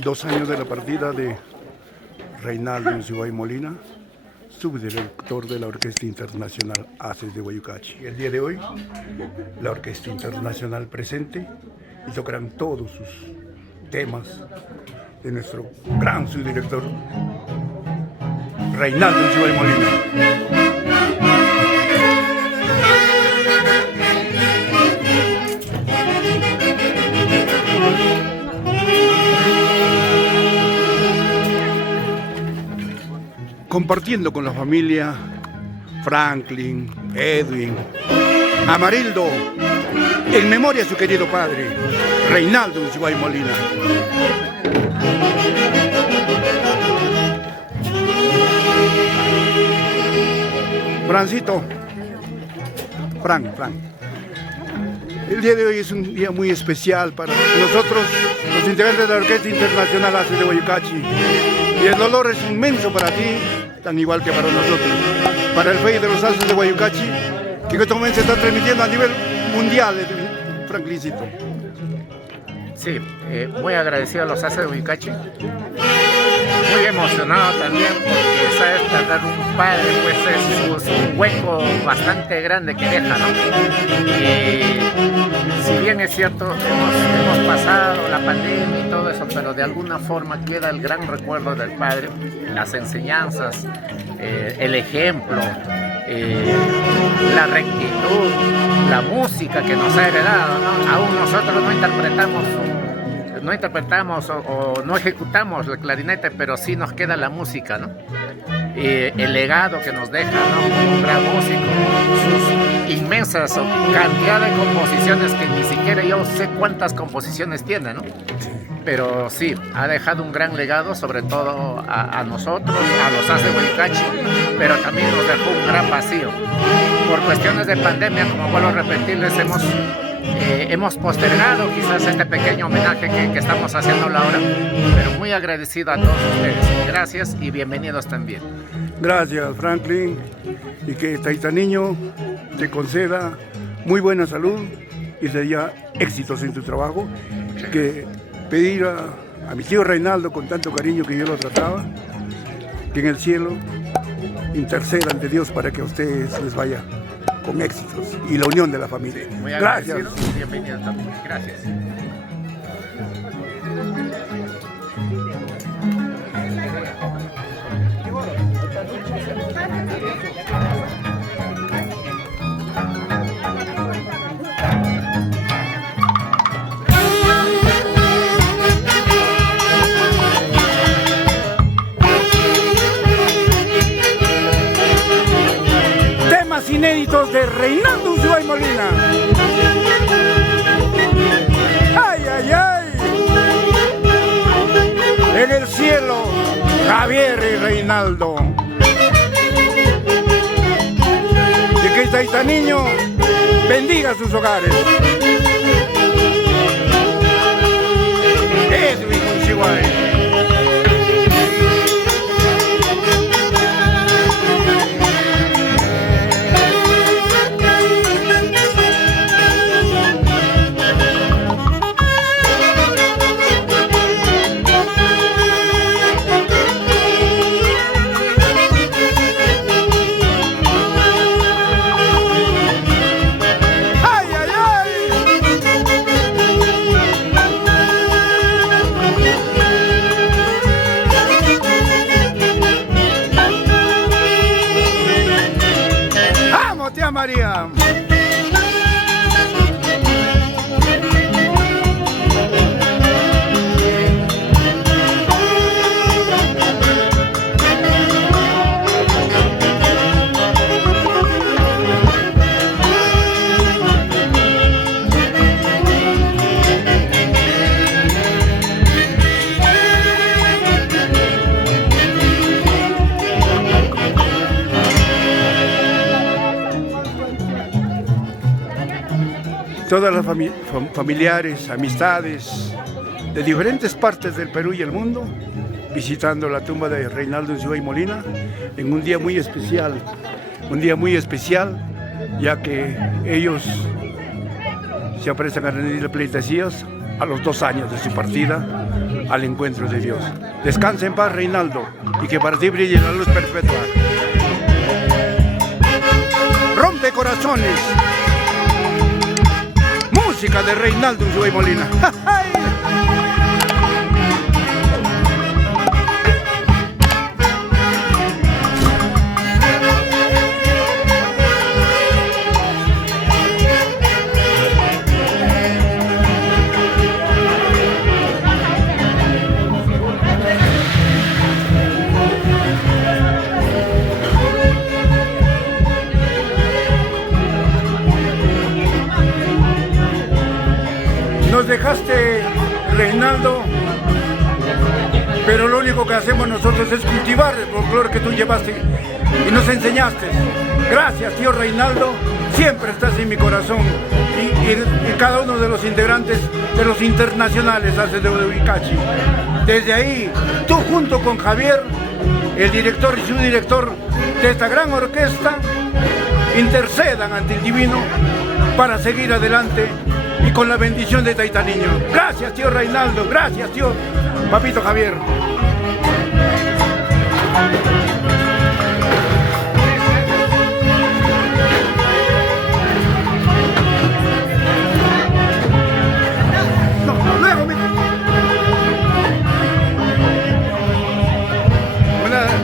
2 años de la partida de Reinaldo Uncibay Molina, subdirector de la Orquesta Internacional Haces de Guayucachi. El día de hoy, la Orquesta Internacional presente y tocarán todos sus temas de nuestro gran subdirector Reinaldo Uncibay Molina. Compartiendo con la familia Franklin, Edwin, Amarildo, en memoria de su querido padre, Reinaldo Uncibay Molina. Francito, Frank. El día de hoy es un día muy especial para nosotros, los integrantes de la Orquesta Internacional Haces de Guayucachi. Y el dolor es inmenso para ti, tan igual que para nosotros. Para el FEI de los Haces de Guayucachi, que en este momento se está transmitiendo a nivel mundial, Franklincito. Sí, muy agradecido a los Haces de Guayucachi. Muy emocionado también porque sabes, perder un padre pues es un hueco bastante grande que deja, ¿no? Si bien es cierto, hemos pasado la pandemia y todo eso, pero de alguna forma queda el gran recuerdo del padre, las enseñanzas, el ejemplo, la rectitud, la música que nos ha heredado, ¿no? Aún nosotros no interpretamos o no ejecutamos el clarinete, pero sí nos queda la música, ¿no? El legado que nos deja, ¿no? Como un gran músico, sus inmensas cantidad de composiciones que ni siquiera yo sé cuántas composiciones tiene, ¿no? Pero sí, ha dejado un gran legado, sobre todo a nosotros, a los Haces de Guayucachi, pero también nos dejó un gran vacío. Por cuestiones de pandemia, como vuelvo a repetirles, hemos postergado quizás este pequeño homenaje que estamos haciendo ahora, pero muy agradecido a todos ustedes. Gracias y bienvenidos también. Gracias, Franklin, y que Taitaniño te conceda muy buena salud y te dé éxitos en tu trabajo. Que pedir a mi tío Reinaldo, con tanto cariño que yo lo trataba, que en el cielo interceda ante Dios para que a ustedes les vaya con éxitos y la unión de la familia. Muy gracias. Bienvenido también. Gracias. Temas inéditos de Reinaldo Uncibay Molina. ¡Ay, ay, ay! En el cielo, Javier y Reinaldo. Y que Taitaniño bendiga sus hogares. Edwin Uncibay. María. Todas las familiares, amistades de diferentes partes del Perú y el mundo, visitando la tumba de Reinaldo Uncibay Molina en un día muy especial, ya que ellos se apresan a rendir pleitesías a los 2 años de su partida al encuentro de Dios. Descansa en paz, Reinaldo, y que para ti brille la luz perpetua. Rompe corazones. Música de Reinaldo Unzué Molina. Nos dejaste, Reinaldo, pero lo único que hacemos nosotros es cultivar el folclore que tú llevaste y nos enseñaste. Gracias, tío Reinaldo, siempre estás en mi corazón y cada uno de los integrantes de los internacionales hace de Ubicachi. Desde ahí, tú junto con Javier, el director y su director de esta gran orquesta, intercedan ante el Divino para seguir adelante y con la bendición de Taitaniño. Gracias, tío Reinaldo. Gracias, tío Papito Javier. No, luego,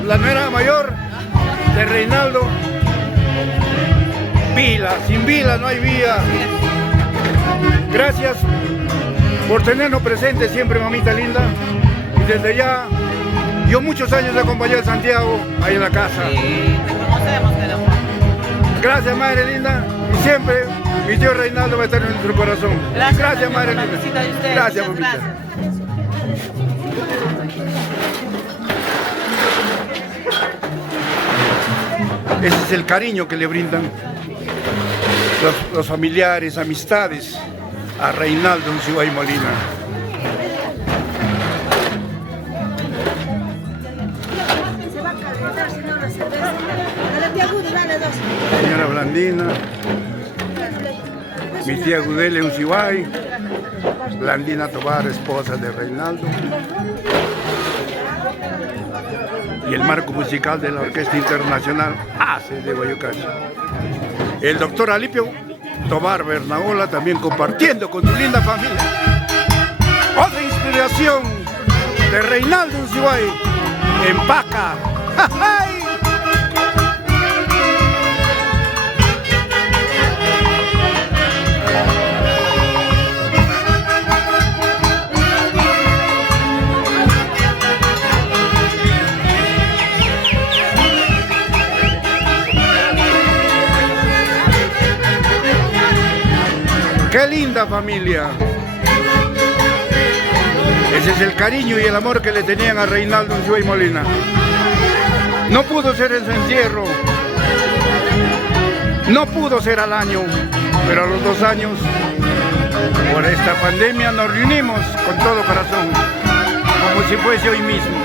la nuera mayor de Reinaldo. Vila, sin Vila no hay vía. Gracias por tenernos presentes siempre, mamita linda. Y desde ya, yo muchos años acompañé a Santiago ahí en la casa. Sí, te conocemos, pero... Gracias, madre linda. Y siempre mi tío Reinaldo va a estar en nuestro corazón. Gracias, madre linda. Gracias, papita. Ese es el cariño que le brindan los familiares, amistades a Reinaldo Unzué Molina. Señora Blandina, mi tía Gudele Unzué, Blandina Tobar, esposa de Reinaldo, y el marco musical de la Orquesta Internacional ACE de Guayucachi. El doctor Alipio Tobar Bernaola también compartiendo con tu linda familia. Otra inspiración de Reinaldo Unzué en Paca. ¡Qué linda familia! Ese es el cariño y el amor que le tenían a Reinaldo Unzué Molina. No pudo ser en su entierro, no pudo ser al año, pero a los 2 años, por esta pandemia, nos reunimos con todo corazón, como si fuese hoy mismo.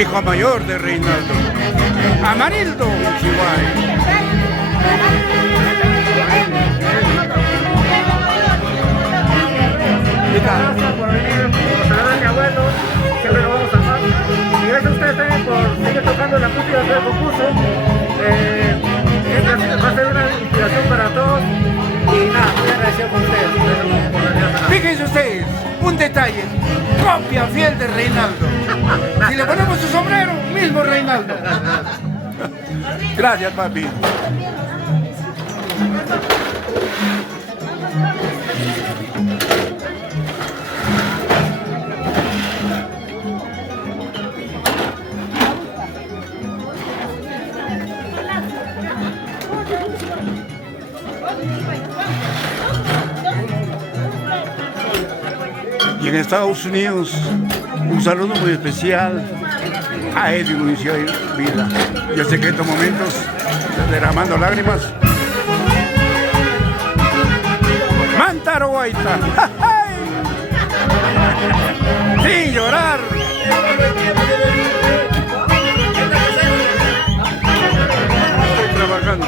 Hijo mayor de Reinaldo, Amarildo Unzué. Gracias por venir, por saludar a mi abuelo, siempre lo vamos a amar. Y gracias a ustedes también por seguir tocando la música que compuso. Va a ser una inspiración para todos. Y nada, muy agradecido con ustedes. Fíjense ustedes, un detalle, copia fiel de Reinaldo. Si le ponemos su sombrero, mismo Reinaldo. Gracias, papi. Y en Estados Unidos, un saludo muy especial a Edwin Municio Vila. Yo sé que en estos momentos, derramando lágrimas, Mantaro Guaita, sin llorar. Estoy trabajando.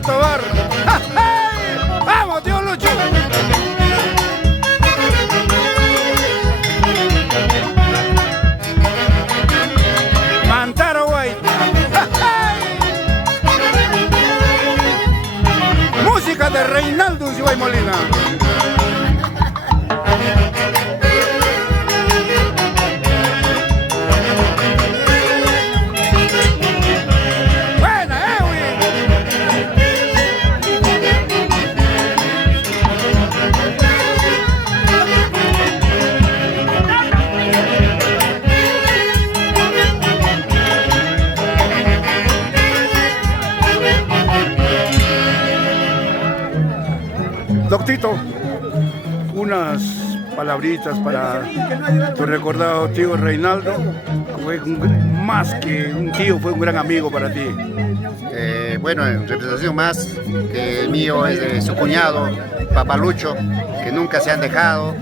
Tobar. ¡Vamos, tío Lucho! Mantaro Guaita. Música de Reinaldo Uncibay Molina. Doctito, unas palabritas para tu recordado tío Reinaldo. Fue más que un tío, fue un gran amigo para ti. Bueno, en representación más que el mío es de su cuñado, Papalucho, que nunca se han dejado,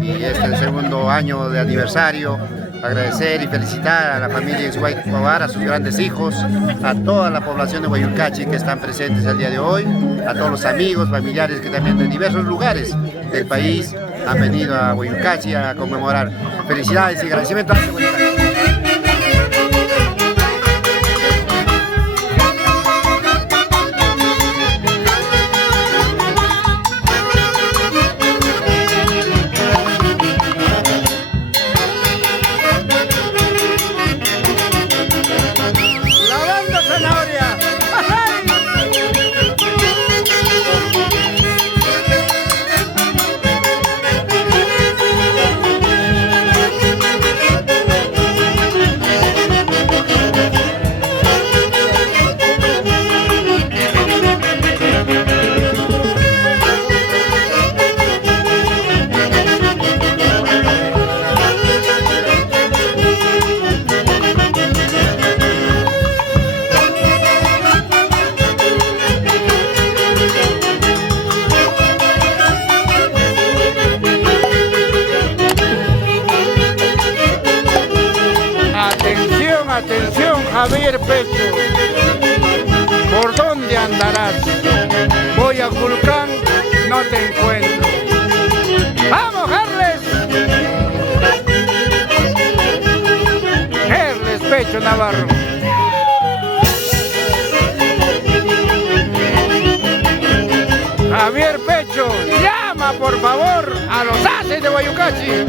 y este es el segundo año de aniversario. Agradecer y felicitar a la familia de Uncibay Tobar, a sus grandes hijos, a toda la población de Huayurcachi que están presentes el día de hoy, a todos los amigos, familiares que también de diversos lugares del país han venido a Huayurcachi a conmemorar. Felicidades y agradecimiento a Huayurcachi. Atención, Javier Pecho, ¿por dónde andarás? Voy a Vulcán, no te encuentro. ¡Vamos, Herles! Herles Pecho Navarro. Javier Pecho, llama por favor a los haces de Huayurcachi.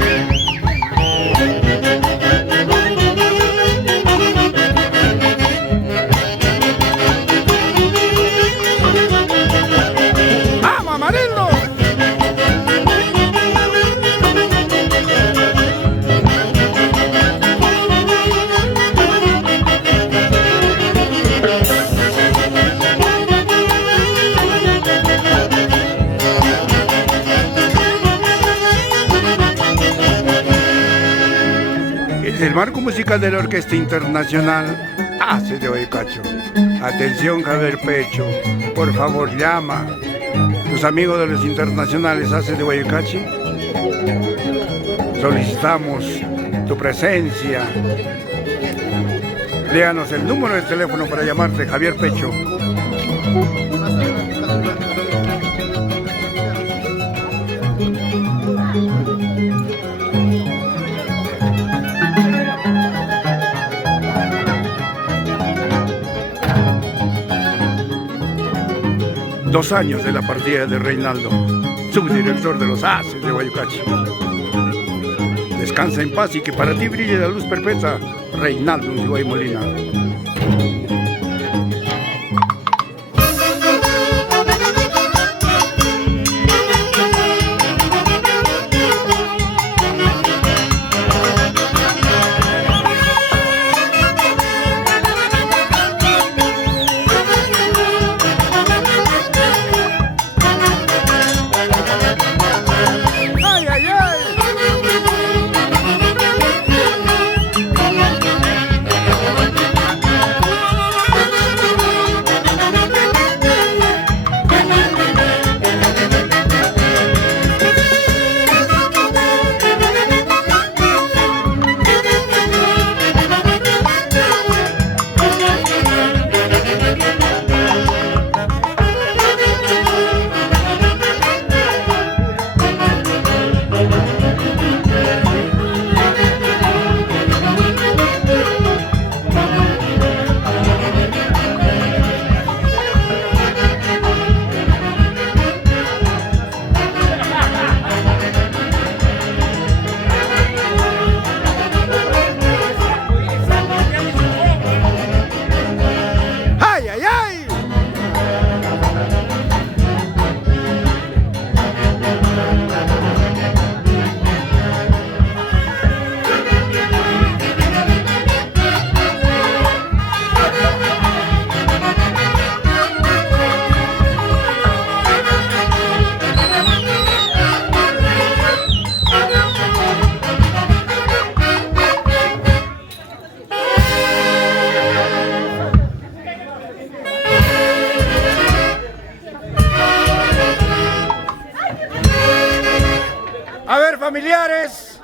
El marco musical de la Orquesta Internacional hace de Huaycacho. Atención, Javier Pecho, por favor llama. Los amigos de los internacionales hace de Huaycachi. Solicitamos tu presencia. Léanos el número de teléfono para llamarte, Javier Pecho. 2 años de la partida de Reinaldo, subdirector de los Haces de Guayucachi. Descansa en paz y que para ti brille la luz perpetua, Reinaldo Unciguay Molina. A ver, familiares,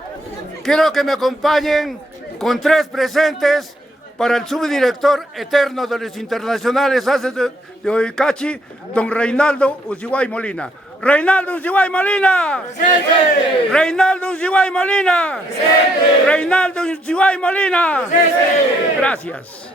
quiero que me acompañen con 3 presentes para el subdirector eterno de los internacionales Haces de Guayucachi, don Reinaldo Unciguay Molina. ¡Reinaldo Unciguay Molina! ¡Presente! ¡Reinaldo Unciguay Molina! ¡Presente! ¡Reinaldo Unciguay Molina! ¡Presente! Gracias.